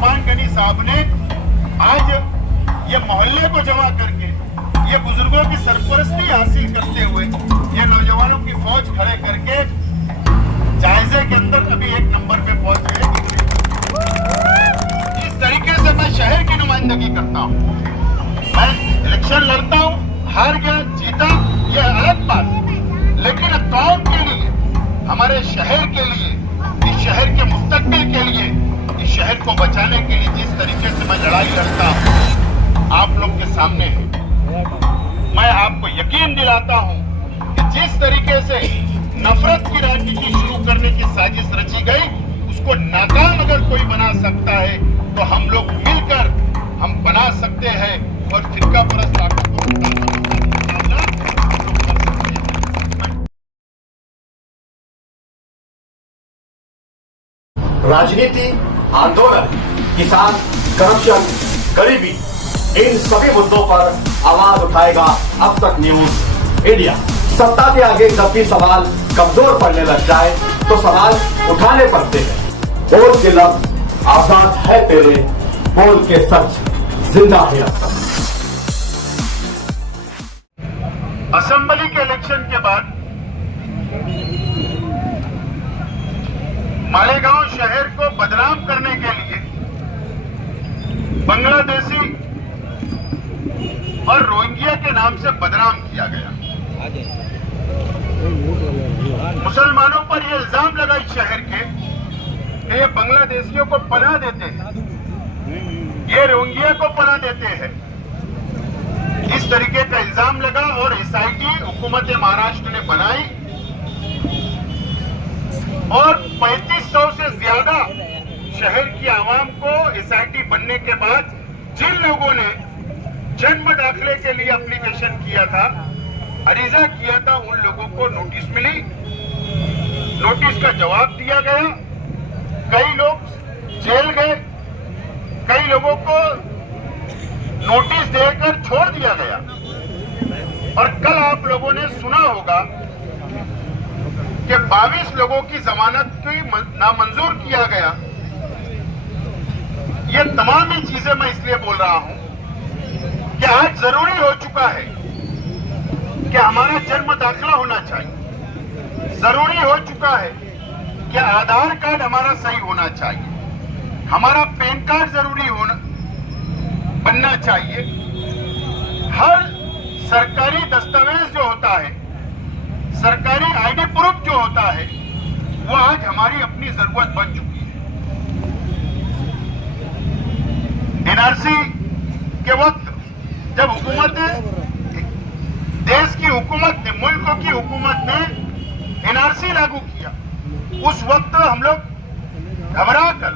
उस्मान गनी साहब ने आज ये मोहल्ले को जमा करके ये बुजुर्गों की सरपरस्ती हासिल करते हुए ये नौजवानों की फौज खड़े करके जायजे के अंदर अभी 1 नंबर पे पहुंच गए। इस तरीके से मैं शहर की नुमाइंदगी करता हूँ। मैं इलेक्शन लड़ता हूँ, हार गया जीता ये अलग बात, लेकिन कौम के लिए, हमारे शहर के लिए, इस शहर के मुस्तकबिल के लिए, इस शहर को बचाने के लिए जिस तरीके से मैं लड़ाई लड़ता हूँ आप लोग के सामने है। मैं आपको यकीन दिलाता हूँ कि जिस तरीके से नफरत की राजनीति शुरू करने की साजिश रची गई उसको नाकाम अगर कोई बना सकता है तो हम लोग मिलकर हम बना सकते हैं और फिरका परस्त ताकतों को मुकाबला हम लोग कर सकते हैं। राजनीति, आंदोलन, किसान, करप्शन, गरीबी, इन सभी मुद्दों पर आवाज उठाएगा अब तक न्यूज इंडिया। सत्ता के आगे जब भी सवाल कमजोर पड़ने लग जाए तो सवाल उठाने पड़ते हैं। बोल के लब आजाद है तेरे, बोल के सच जिंदा है अब तक। असेंबली के इलेक्शन के बाद मालेगांव शहर को बदनाम करने के लिए बांग्लादेशी और रोहिंग्या के नाम से बदनाम किया गया। मुसलमानों पर यह इल्जाम लगा इस शहर के कि ये बांग्लादेशियों को पनाह देते हैं, ये रोहिंग्या को पनाह देते हैं, इस तरीके का इल्जाम लगा और एसआईटी हुकूमत महाराष्ट्र ने बनाई और 3500 से ज्यादा शहर की आवाम को एसआईटी बनने के बाद जिन लोगों ने जन्म दाखिले के लिए एप्लीकेशन किया था, अरीजा किया था, उन लोगों को नोटिस मिली, नोटिस का जवाब दिया गया, कई लोग जेल गए, कई लोगों को नोटिस देकर छोड़ दिया गया। और कल आप लोगों ने सुना होगा कि 22 लोगों की जमानत की नामंजूर किया गया। ये तमाम ही चीजें मैं इसलिए बोल रहा हूं कि आज जरूरी हो चुका है कि हमारा जन्म दाखिला होना चाहिए, जरूरी हो चुका है कि आधार कार्ड हमारा सही होना चाहिए, हमारा पैन कार्ड जरूरी बनना चाहिए। हर सरकारी दस्तावेज जो होता है, सरकारी आईडी प्रूफ जो होता है, वो आज हमारी अपनी जरूरत बन चुकी है। एनआरसी के वक्त जब हुकूमत देश की हुकूमत ने, मुल्क की हुकूमत ने एनआरसी लागू किया, उस वक्त हम लोग घबरा कर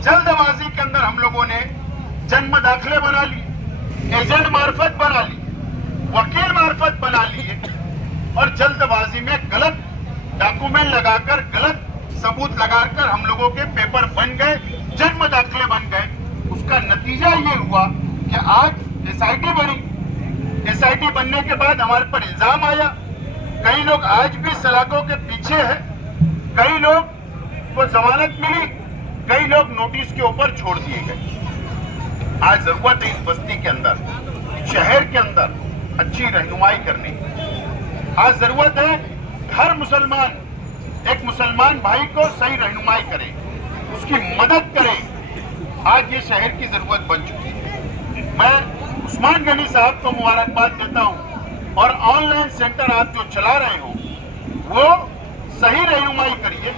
जल्दबाजी के अंदर हम लोगों ने जन्म दाखिले बना लिए, एजेंट मार्फत बना लिए, वकील मार्फत बना लिए और जल्दबाजी में गलत डॉक्यूमेंट लगाकर, गलत सबूत लगाकर हम लोगों के पेपर बन गए, जन्म दाखिले बन गए। उसका नतीजा ये हुआ कि आज एसआईटी बनी। एसआईटी बनने के बाद हमारे पर इल्जाम आया, कई लोग आज भी सलाखों के पीछे हैं, कई लोग को जमानत मिली, कई लोग नोटिस के ऊपर छोड़ दिए गए। आज जरूरत है इस बस्ती के अंदर, इस शहर के अंदर अच्छी रहनुमाई करने की। आज जरूरत है हर मुसलमान एक मुसलमान भाई को सही रहनुमाई करे, उसकी मदद करे। आज ये शहर की जरूरत बन चुकी है। मैं उस्मान गनी साहब को मुबारकबाद देता हूं और ऑनलाइन सेंटर आप जो चला रहे हो वो सही रहनुमाई करिए।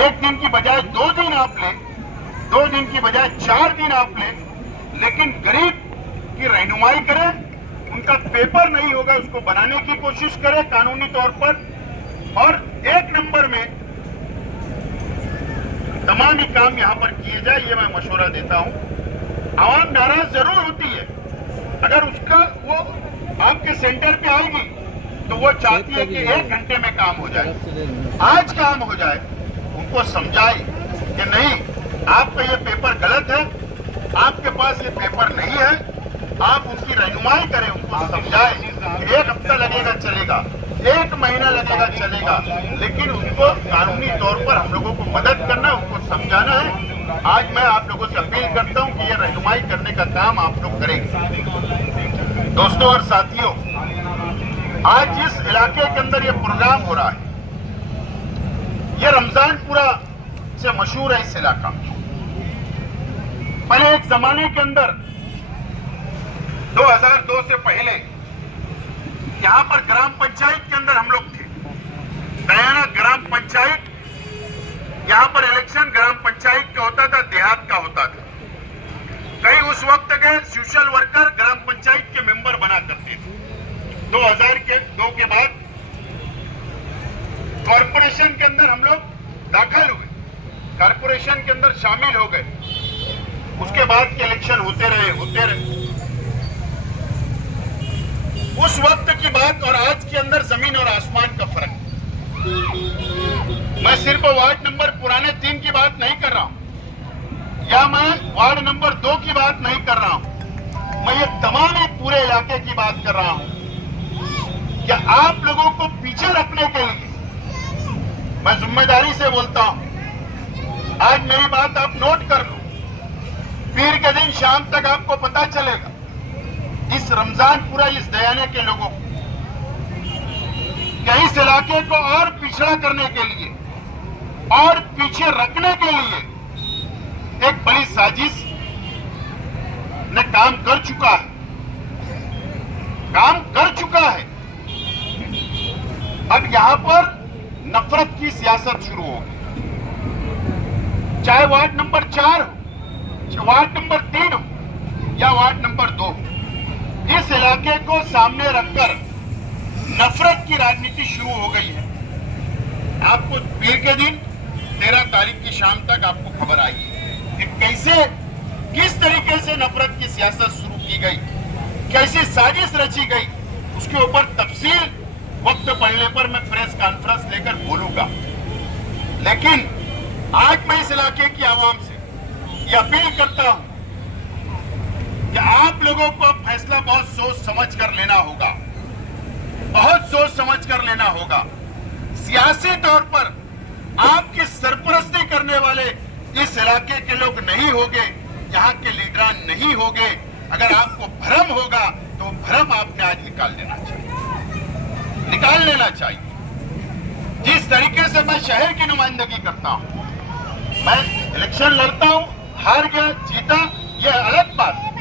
1 दिन की बजाय 2 दिन आप लें, 2 दिन की बजाय 4 दिन आप लें, लेकिन गरीब की रहनुमाई करें। उनका पेपर नहीं होगा उसको बनाने की कोशिश करें कानूनी तौर पर, और 1 नंबर में तमाम ही काम यहां पर किए जाए, ये मैं मशवरा देता हूं। आवाम नाराज जरूर होती है, अगर उसका वो आपके सेंटर पे आएगी तो वो चाहती है कि 1 घंटे में काम हो जाए, आज काम हो जाए। उनको समझाए कि नहीं, आपका ये पेपर गलत है, आपके पास ये पेपर नहीं है, आप उनकी रहनुमाई करें, उनको समझाएं। 1 हफ्ता लगेगा चलेगा, 1 महीना लगेगा चलेगा, लेकिन उनको कानूनी तौर पर हम लोगों को मदद करना, उनको समझाना है आज मैं आप लोगों से अपील करता हूं कि ये रहनुमाई करने का काम आप लोग करेंगे। दोस्तों और साथियों, आज जिस इलाके के अंदर ये प्रोग्राम हो रहा है, ये रमजानपुरा से मशहूर है इस इलाका। पहले एक जमाने के अंदर 2002 से पहले यहां पर ग्राम पंचायत के अंदर हम लोग थे। दयाना ग्राम पंचायत, यहां पर इलेक्शन ग्राम पंचायत का होता था, देहात का होता था। कई उस वक्त के सोशल वर्कर ग्राम पंचायत के मेंबर बना करते थे। 2002 के बाद कॉरपोरेशन के अंदर हम लोग दाखिल हुए, कॉरपोरेशन के अंदर शामिल हो गए। उसके बाद के इलेक्शन होते रहे। उस वक्त की बात और आज के अंदर जमीन और आसमान का फर्क। मैं सिर्फ वार्ड नंबर पुराने 3 की बात नहीं कर रहा हूं, या मैं वार्ड नंबर 2 की बात नहीं कर रहा हूं, मैं ये तमाम एक पूरे इलाके की बात कर रहा हूं। क्या आप लोगों को पीछे रखने के लिए मैं जिम्मेदारी से बोलता हूं, आज मेरी बात आप नोट कर लो। पीर के दिन शाम तक आपको पता चलेगा इस रमजानपुरा, इस दयाने के लोगों को, कि इस इलाके को और पिछड़ा करने के लिए और पीछे रखने के लिए एक बड़ी साजिश ने काम कर चुका है। अब यहां पर नफरत की सियासत शुरू होगी, चाहे वार्ड नंबर 4 हो, वार्ड नंबर 3 हो या वार्ड नंबर 2। इस इलाके को सामने रखकर नफरत की राजनीति शुरू हो गई है। आपको पीर के दिन 13 तारीख की शाम तक आपको खबर आई कि किस तरीके से नफरत की सियासत शुरू की गई, कैसी साजिश रची गई। उसके ऊपर तफसील वक्त पड़ने पर मैं प्रेस कॉन्फ्रेंस लेकर बोलूंगा। लेकिन आज मैं इस इलाके की आवाम से यह अपील करता हूं कि आप लोगों को फैसला बहुत सोच समझ कर लेना होगा, बहुत सोच समझ कर लेना होगा। सियासी तौर पर आपकी सरपरस्ती करने वाले इस इलाके के लोग नहीं होंगे, यहाँ के लीडरान नहीं होंगे। अगर आपको भ्रम होगा तो भ्रम आपने आज निकाल लेना चाहिए। जिस तरीके से मैं शहर की नुमाइंदगी करता हूं, मैं इलेक्शन लड़ता हूं, हार गया जीता, यह अलग बात है,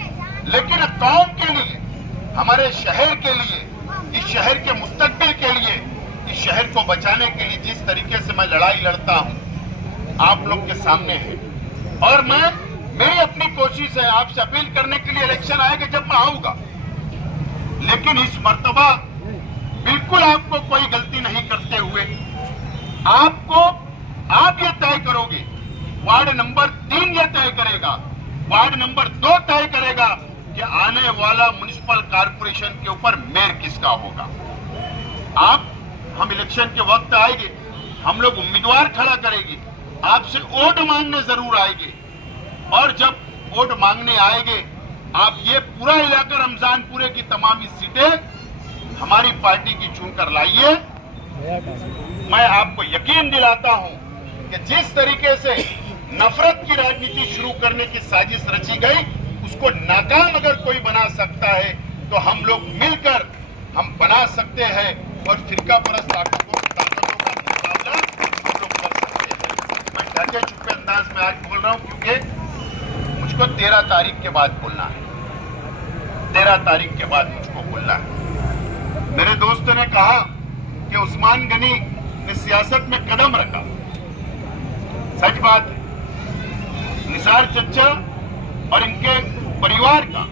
लेकिन कौम के लिए, हमारे शहर के लिए, इस शहर के मुस्तकबिल के लिए, इस शहर को बचाने के लिए जिस तरीके से मैं लड़ाई लड़ता हूं, आप लोग के सामने है। और मेरी अपनी कोशिश है आपसे अपील करने के लिए, इलेक्शन आएगा जब मैं आऊंगा, लेकिन इस मर्तबा बिल्कुल आपको कोई गलती नहीं करते हुए आप ये तय करोगे, वार्ड नंबर 3 ये तय करेगा, वार्ड नंबर 2 तय करेगा कि आने वाला म्युनिसिपल कॉर्पोरेशन के ऊपर मेयर किसका होगा। हम इलेक्शन के वक्त आएंगे, हम लोग उम्मीदवार खड़ा करेंगे, आपसे वोट मांगने जरूर आएंगे। और जब वोट मांगने आएंगे, आप ये पूरा इलाका रमजानपुरे की तमाम सीटें हमारी पार्टी की चुनकर लाइए। मैं आपको यकीन दिलाता हूं कि जिस तरीके से नफरत की राजनीति शुरू करने की साजिश रची गई, उसको नाकाम अगर कोई बना सकता है तो हम लोग मिलकर हम बना सकते हैं, और फिरका परस्त ताकतों का मुकाबला हम लोग कर सकते हैं। मैं ढके छुपे अंदाज में आज बोल रहा हूं, क्योंकि मुझको 13 तारीख के बाद बोलना है, 13 तारीख के बाद मुझको बोलना है। मेरे दोस्त ने कहा कि उस्मान गनी ने सियासत में कदम रखा, सच बात है। निसार चच्चा और इनके परिवार का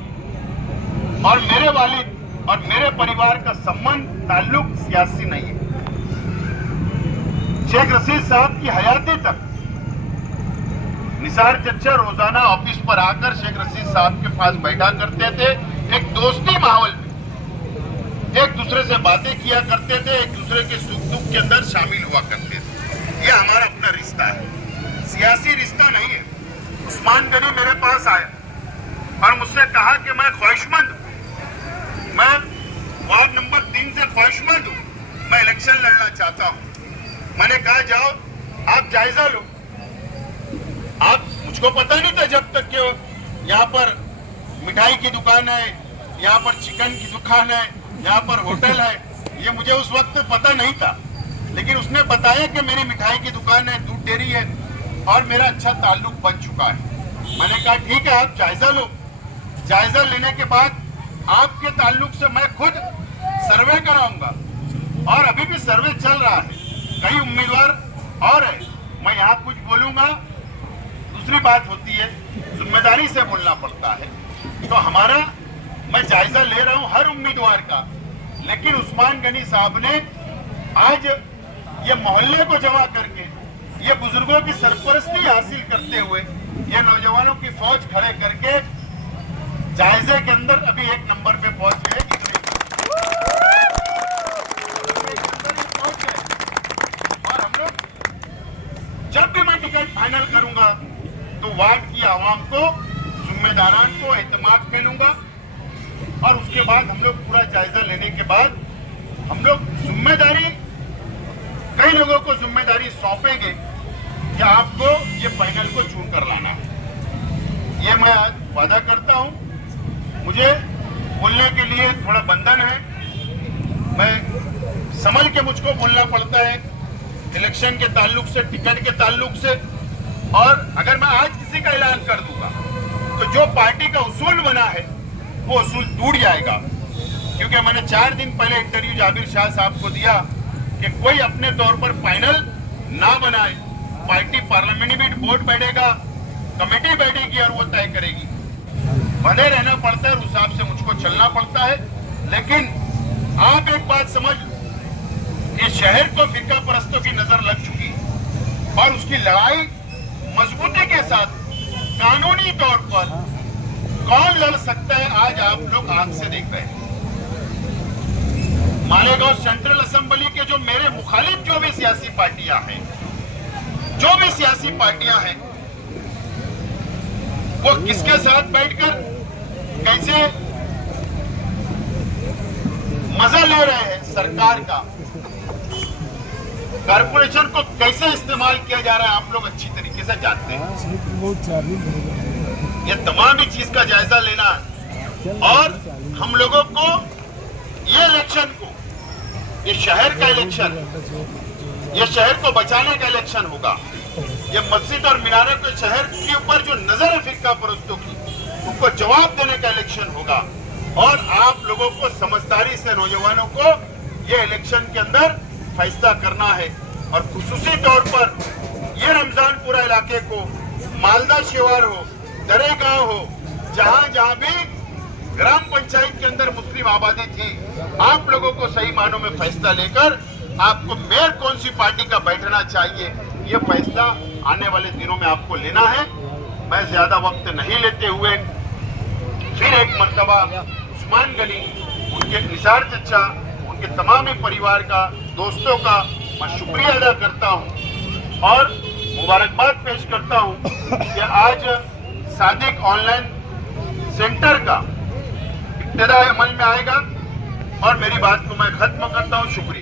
और मेरे वालिद और मेरे परिवार का संबंध ताल्लुक सियासी नहीं है। शेख रशीद साहब की हयाती तक निसार चच्चा रोजाना ऑफिस पर आकर शेख रशीद साहब के पास बैठा करते थे, एक दोस्ती माहौल में एक दूसरे से बातें किया करते थे, एक दूसरे के सुख दुख के अंदर शामिल हुआ करते थे। ये हमारा अपना रिश्ता है, सियासी रिश्ता नहीं है। उस्मान गनी मेरे पास आया और मुझसे कहा कि मैं ख्वाहिशमंद हूं, मैं वार्ड नंबर 3 से ख्वाहिशमंद हूं, मैं इलेक्शन लड़ना चाहता हूं। मैंने कहा जाओ आप जायजा लो, आप मुझको पता नहीं था जब तक कि यहाँ पर मिठाई की दुकान है, यहाँ पर चिकन की दुकान है, यहाँ पर होटल है, ये मुझे उस वक्त पता नहीं था। लेकिन उसने बताया कि मेरी मिठाई की दुकान है, दूध डेयरी है और मेरा अच्छा ताल्लुक बन चुका है। मैंने कहा ठीक है, आप जायजा लो। जायजा लेने के बाद आपके ताल्लुक से मैं खुद सर्वे कराऊंगा और अभी भी सर्वे चल रहा है, कई उम्मीदवार और है। मैं यहाँ कुछ बोलूंगा, दूसरी बात होती है जिम्मेदारी से बोलना पड़ता है। तो हमारा, मैं जायजा ले रहा हूँ हर उम्मीदवार का, लेकिन उस्मान गनी साहब ने आज ये मोहल्ले को जमा करके, ये बुजुर्गों की सरपरस्ती हासिल करते हुए, ये नौजवानों की फौज खड़े करके जायजे के अंदर अभी एक नंबर पे पहुंच गए। और हम लोग जब भी मैं टिकट फाइनल करूंगा तो वार्ड की आवाम को, जिम्मेदारान को एतमाद मिलूंगा और उसके बाद हम लोग पूरा जायजा लेने के बाद हम लोग जिम्मेदारी, कई लोगों को जिम्मेदारी सौंपेंगे कि आपको ये फाइनल को चुन कर लाना है। ये मैं आज वादा करता हूं। मुझे बोलने के लिए थोड़ा बंधन है, मैं संभल के मुझको बोलना पड़ता है इलेक्शन के ताल्लुक से, टिकट के ताल्लुक से। और अगर मैं आज किसी का ऐलान कर दूंगा तो जो पार्टी का उसूल बना है वो उसूल टूट जाएगा। क्योंकि मैंने 4 दिन पहले इंटरव्यू जाबिर शाह साहब को दिया कि कोई अपने तौर पर फाइनल ना बनाए, पार्टी पार्लियामेंट्री बोर्ड बैठेगा, कमेटी बैठेगी और वो तय करेगी। बने रहना पड़ता है, उस हिसाब से मुझको चलना पड़ता है। लेकिन आप एक बात समझ लो, ये शहर को फिरका परस्तों की नजर लग चुकी है और उसकी लड़ाई मजबूती के साथ कानूनी तौर पर कौन लड़ सकता है, आज आप लोग आंख से देख रहे हैं। मालेगांव सेंट्रल असेंबली के जो मेरे मुखालिफ जो भी सियासी पार्टियां हैं, जो भी सियासी पार्टियां हैं, वो किसके साथ बैठकर कैसे मजा ले रहे हैं सरकार का, कारपोरेशन को कैसे इस्तेमाल किया जा रहा है, आप लोग अच्छी तरीके से जानते हैं। ये तमाम ही चीज का जायजा लेना है और हम लोगों को ये इलेक्शन को, ये शहर का इलेक्शन, ये शहर को बचाने का इलेक्शन होगा। ये मस्जिद और मीनारों के शहर के ऊपर जो नजर है फिरका परस्तों की, उनको जवाब देने का इलेक्शन होगा। और आप लोगों को समझदारी से, नौजवानों को ये इलेक्शन के अंदर फैसला करना है। और खुसूसी तौर पर ये रमजानपुरा इलाके को, मालदा शिवार हो, दरे गांव हो, जहां जहां भी ग्राम पंचायत के अंदर मुस्लिम आबादी थी, आप लोगों को सही मानों में फैसला लेकर आपको मेयर कौन सी पार्टी का बैठना चाहिए, ये फैसला आने वाले दिनों में आपको लेना है। मैं ज्यादा वक्त नहीं लेते हुए फिर एक मर्तबा उस्मान गनी, उनके निसार चचा, उनके तमाम ही परिवार का, दोस्तों का मैं शुक्रिया अदा करता हूं और मुबारकबाद पेश करता हूं कि आज सादिक ऑनलाइन सेंटर का इब्तिदा अमल में आएगा। और मेरी बात को मैं खत्म करता हूं। शुक्रिया।